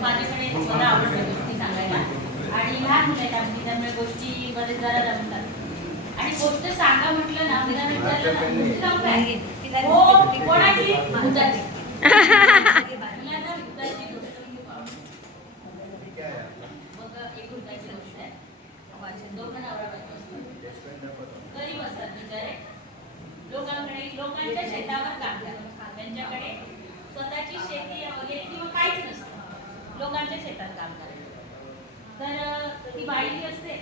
माझ्याकडे मला आवडतं गोष्टी सांगायला. आणि लहान मुलं आहेत आमची त्यामुळे गोष्टीमध्ये जरा जमतात. आणि गोष्ट सांगा म्हटलं ना विधान विचारलं? हो कोणाची? गोष्ट गोष्ट. गरीब असतात बिचारे. लोकांकडे लोकांच्या शेतावर काम करतात त्यांच्याकडे स्वतःची शेती वगैरे किंवा काहीच नसतं. लोकांच्या शेतात काम करायचं तर ती बाई जी असते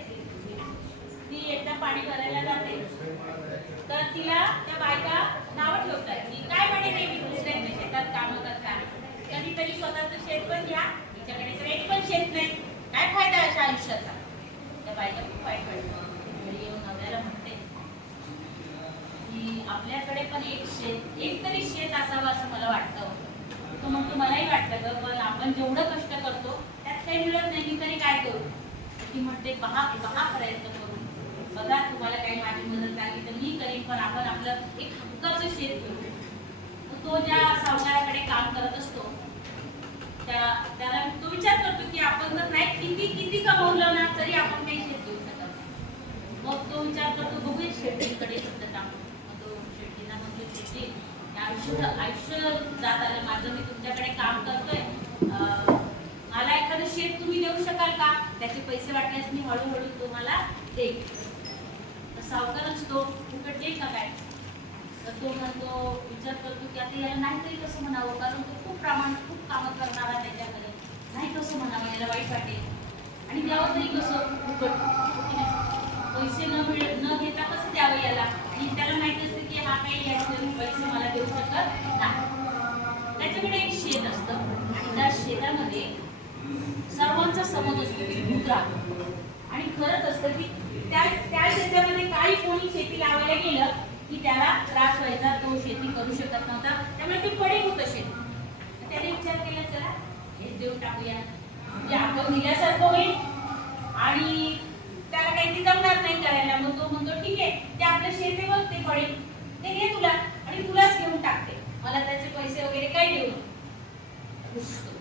ती एकदा पाणी भरायला जाते. तर तिला त्या बायका नावं ठेवतात. की काय म्हणे नेहमी दुसऱ्यांच्या शेतात कामं करता कधीतरी स्वतःचं शेत पण घ्या. तिच्याकडे तर एक पण शेत नाही. काय फायदा अशा आयुष्याचा? त्या बायका खूप वाईट वाटतं. घरी येऊन नवऱ्याला म्हणते की आपल्याकडे पण एक शेत एक तरी शेत असावं असं मला वाटतं. तो म्हणतो मलाही वाटतं ग पण आपण जेवढं कष्ट करतो त्यात काही मिळत नाही मी तरी काय करू? ती म्हणते पहा पहा प्रयत्न करून. बघा तुम्हाला काही माझी मदत लागली तर मी करीन पण आपण आपलं एक हक्काचं शेत घेऊ. तो ज्या सावकाराकडे काम करत असतो त्या त्याला तो विचार करतो की आपण जर नाही किती किती कमवलं ना तरी आपण काही शेत घेऊ शकत मग तो विचार करतो बघूया शेतीकडे फक्त काम मग तो शेतीला म्हणतो शेती आयुष्य आयुष्य जात आलं माझं मी तुमच्याकडे काम करतोय अं, मला एखादं शेत तुम्ही देऊ शकाल का? त्याचे पैसे वाटल्यास मी हळूहळू तुम्हाला देईल सावकारच तो फुकट देईल का काय? तर तो म्हणतो विचार करतो की आता याला नाही तरी कसं म्हणावं? कारण तो खूप प्रामाणिक खूप कामं करणारा त्याच्याकडे. नाही कसं म्हणावं? याला वाईट वाटेल. आणि द्यावं तरी कसं? फुकट. पैसे न मिळ न घेता कसं द्यावं याला? आणि त्याला माहीत असते की हा काही याचे पैसे मला देऊ शकत नाही. त्याच्याकडे एक शेत असतं. आणि त्या शेतामध्ये सर्वांचा समज असतो की भूत राहतो आणि खरंच असतं की त्या त्या शेतामध्ये काही कोणी शेती लावायला गेलं की त्याला त्रास व्हायचा तो शेती करू शकत नव्हता. त्यामुळे ते पडे होतं शेती. त्याने विचार केला चला हेच देऊन टाकूया. म्हणजे आपण दिल्यासारखं होईल. आणि त्याला काही जमणार नाही करायला. मग तो म्हणतो ठीक आहे ते आपलं शेती बघ ते पडे ते घे तुला आणि तुलाच घेऊन टाकते. मला त्याचे पैसे वगैरे काही देऊ नको.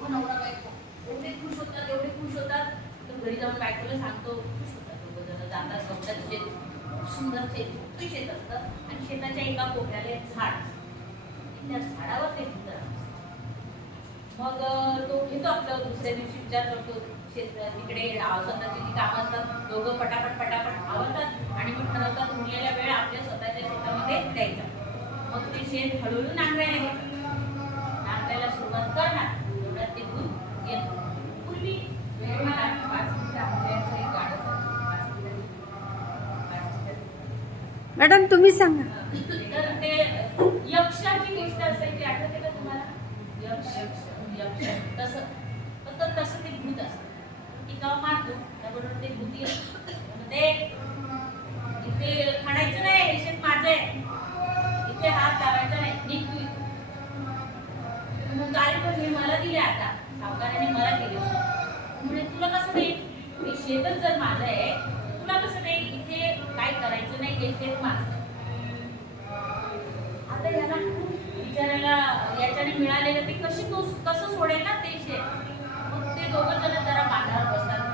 खुश होतो नवरा बायको एवढे खुश होतात एवढे खुश होतात. तर घरी जाऊन बायकोला सांगतो खुश होतात लोक जण. जातात गवतात शेत सुंदर शेत मोठं शेत असतं. आणि शेताच्या एका कोपऱ्याला एक झाड त्या झाडावर ते भूत मग तो घेतो आपलं दुसऱ्या दिवशी विचार करतो शेत तिकडे अं, स्वतःची जी कामं असतात. दोघं पटापट पटापट आवडतात आणि मग ठरवतात उरलेला वेळ आपल्या स्वतःच्या शेतामध्ये द्यायचा. मग ते शेत हळूहळू नांगरायला घेतात नांगरायला सुरुवात करणार. मॅडम तुम्ही सांगा. तर ते यक्षाची गोष्ट असायची आठवते का तुम्हाला? यक्ष यक्ष तसं फक्त तसं ते भूत असतं. ती टिकाव मारतो? त्याबरोबर ते भूती असतं ते मिळालेलं ते कशी तो कसं सोडेल ना ते शेत मग ते दोघं जण जरा बांधावर बसतात.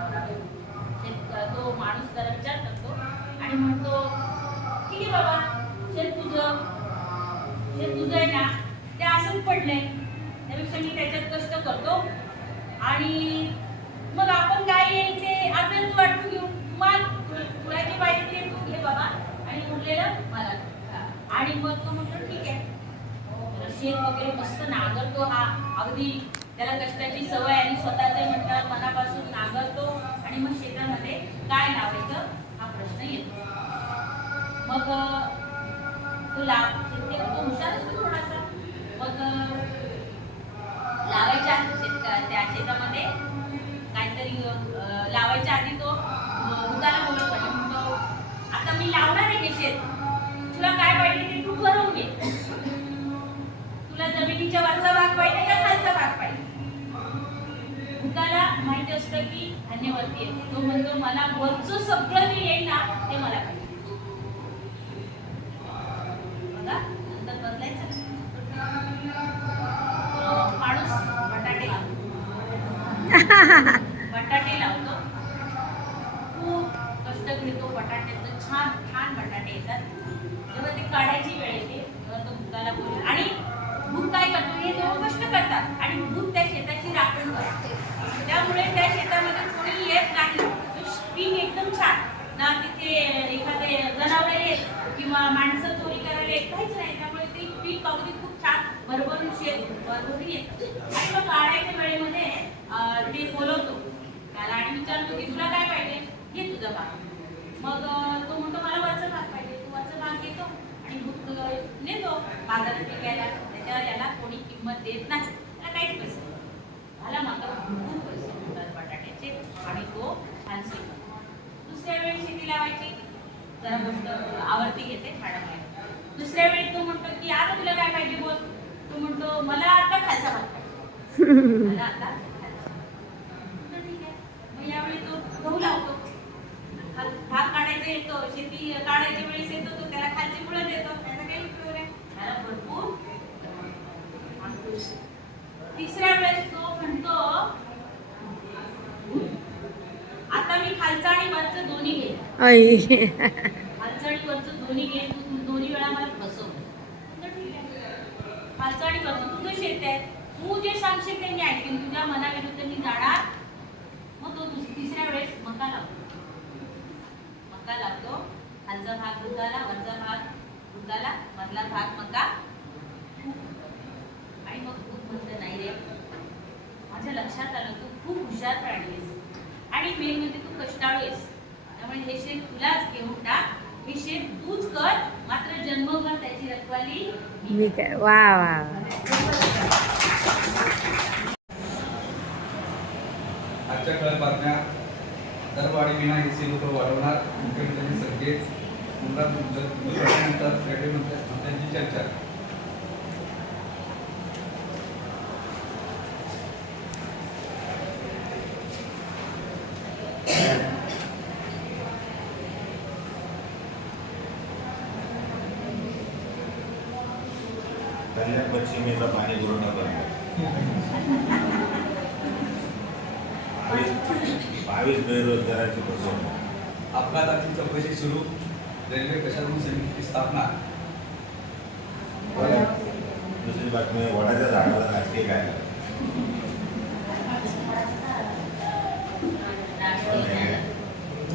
तो माणूस जरा विचार करतो आणि म्हणतो ठीक आहे बाबा शेत तुझं. शेत तुझं आहे ना. ते असंच पडलंय. त्यापेक्षा मी त्याच्यात कष्ट करतो. आणि मग आपण काय येईल ते आपल्याला तू वाटून घेऊ मग तुला जे पाहिजे ते तू घे बाबा आणि उरलेलं मला दे. आणि मग तो म्हटलं ठीक आहे त्याला शेत वगैरे मस्त नांगरतो हा होती. त्याला कष्टाची सवय आणि स्वतःचे म्हणतात मनापासून नांगरतो आणि मग शेतामध्ये काय लावायचं हा प्रश्न येतो. मग तो लाव तो हुशार असतो थोडासा. मग लावायच्या आधी शेत त्या शेतामध्ये काहीतरी लावायच्या आधी तो उताला बोलत पाहिजे म्हणतो आता मी लावणार आहे हे शेत. तुला काय पाहिजे ते तू ठरवून घे. तुला जमिनीच्या वरचा भाग पाहिजे भूताला माहिती असतं की धान्यवरती आहे. तो म्हणतो मला वरचं सगळं जे येईल ना ते मला पाहिजे. बघा नंतर बदलायचं. तो माणूस बटाटे बटाटे लावतो. खूप कष्ट घेतो बटाट्याचं. छान छान बटाटे येतात. जेव्हा ते काढायची वेळ येते तेव्हा तो भुताला बोलतो. आणि भूत काय करतो. हे दोघं कष्ट करतात. आणि भूत त्या शेताची राखण करतो त्यामुळे त्या शेतामध्ये कोणी येत नाही तो पीक एकदम छान ना तिथे एखादे जनावर येत किंवा माणसं चोरी करायला येत काहीच नाही त्यामुळे ते पीक अगदी खूप छान भरभरून शेत आणि मग काढायच्या वेळेमध्ये ते बोलवतो. त्याला आणि विचारतो की तुला काय पाहिजे? घे तुझा भाग मग तो म्हणतो मला वरचा भाग पाहिजे. तू वरचा भाग घेतो आणि भूत नेतो. बाजारात विकायला. त्याच्यावर याला कोणी किंमत देत नाही. त्याला काहीच पैसे मला मात्र खूप पैसे मिळतात बटाट्याचे आणि तो छान शिकतो दुसऱ्या वेळी शेती लावायची. जरा गोष्ट आवडती घेते मॅडम दुसऱ्या वेळी तो म्हणतो की आता तुला काय पाहिजे बोल. तो म्हणतो मला आता पाहिजे. मला आता खालचा. तर ठीक आहे. मग यावेळी तो गहू लावतो. भाग काढायचा येतो शेती काढायच्या वेळेस येतो तो त्याला खालची मुळं देतो त्याचा काही उपयोग आहे त्याला भरपूर आणि खुश. तिसऱ्या वेळेस तो म्हणतो आता मी खालचं आणि वरचं दोन्ही घेईन. खालचं आणि वरचं दोन्ही घेईन तू दोन्ही वेळा मला बसव तर ठीक आहे खालचं आणि वरचं तुझं शेत आहे. तू जे सांगशील ते मी ऐकेन तुझ्या मनाविरुद्ध मी जाणार. मग तो तिसऱ्या वेळेस मका लावतो. मका लावतो. खालचा भाग दुधाला वरचा भाग दुधाला मधला भाग मका. आणि मग खूप म्हणतं नाही रे माझ्या लक्षात आलं तू खूप हुशार प्राणी आहेस. आणि मेन म्हणजे तू कष्टाळू आहेस. त्यामुळे हे शेत तुलाच घेऊन टाक. हे शेत तूच कर. मात्र जन्मभर त्याची रखवाली मी काय वा वा आजच्या ठळक बातम्या दरवाढी विना एसी लोक वाढवणार मुख्यमंत्र्यांनी संकेत मुंबई मुंबईनंतर क्रेडिट मंत्र्यांची चर्चा. कल्याण पश्चिमेचा पाणी पुरवठा बंद बावीस बावीस बेरोजगाराची फसवणूक. अपघाताची चौकशी सुरू. रेल्वे प्रशासन समितीची स्थापना. दुसरी बातमी वडाच्या झाडाला राजकीय काय?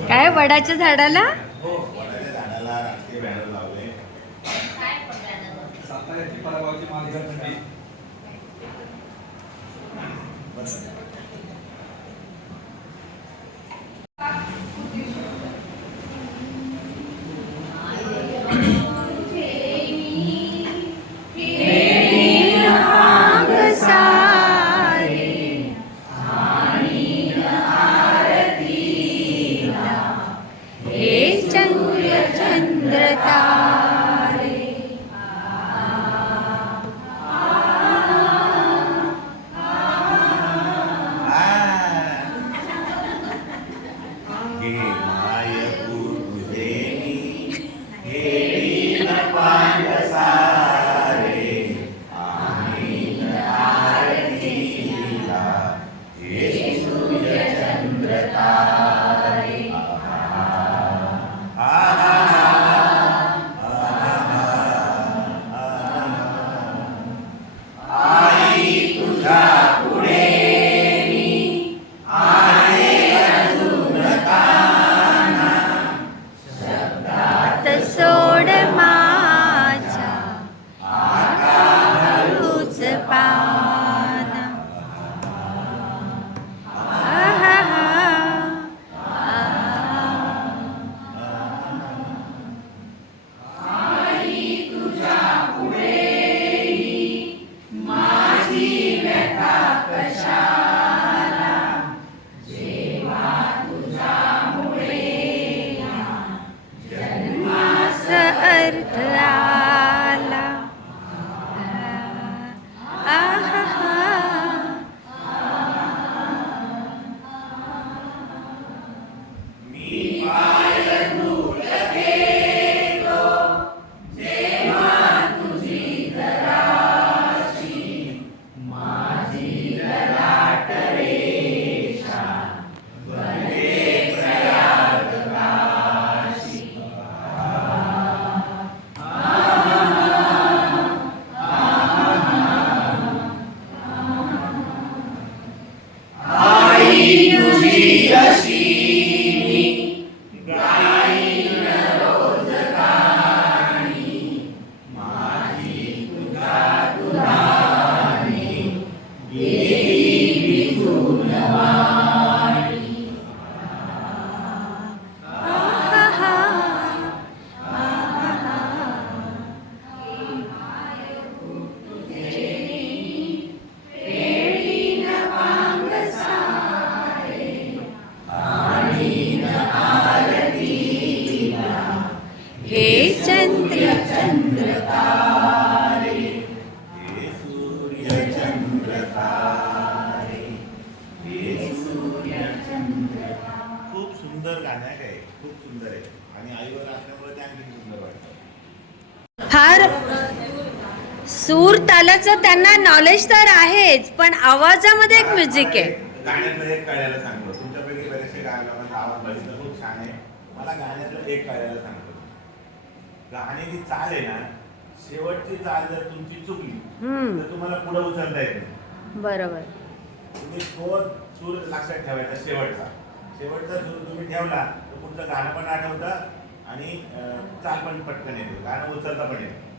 काय वडाच्या झाडाला? हो. हे खूप सुंदर गाणं आहे खूप सुंदर आहे. आणि आईवर असल्यामुळे ते आणखी सुंदर वाटतं. फार सूर तालाचं त्यांना नॉलेज तर आहेच पण आवाजामध्ये एक म्युझिक आहे. गाण्यातलं एक कळायला सांगतो. तुमच्यापैकी बरेचसे गाण्याचा आवाज बघितला खूप छान आहे. मला गाण्यातलं एक कळायला सांगतो. गाण्याची चाल आहे ना शेवटची चाल जर तुमची चुकली. तर तुम्हाला पुढे उचलता येत नाही. बरोबर. तुम्ही तो सूर लक्षात ठेवायचा शेवटचा. शेवटचा सूर तुम्ही ठेवला तर पुढचं गाणं पण आठवतं आणि चाल पण पटकन येते. गाणं उचलता पण येतं.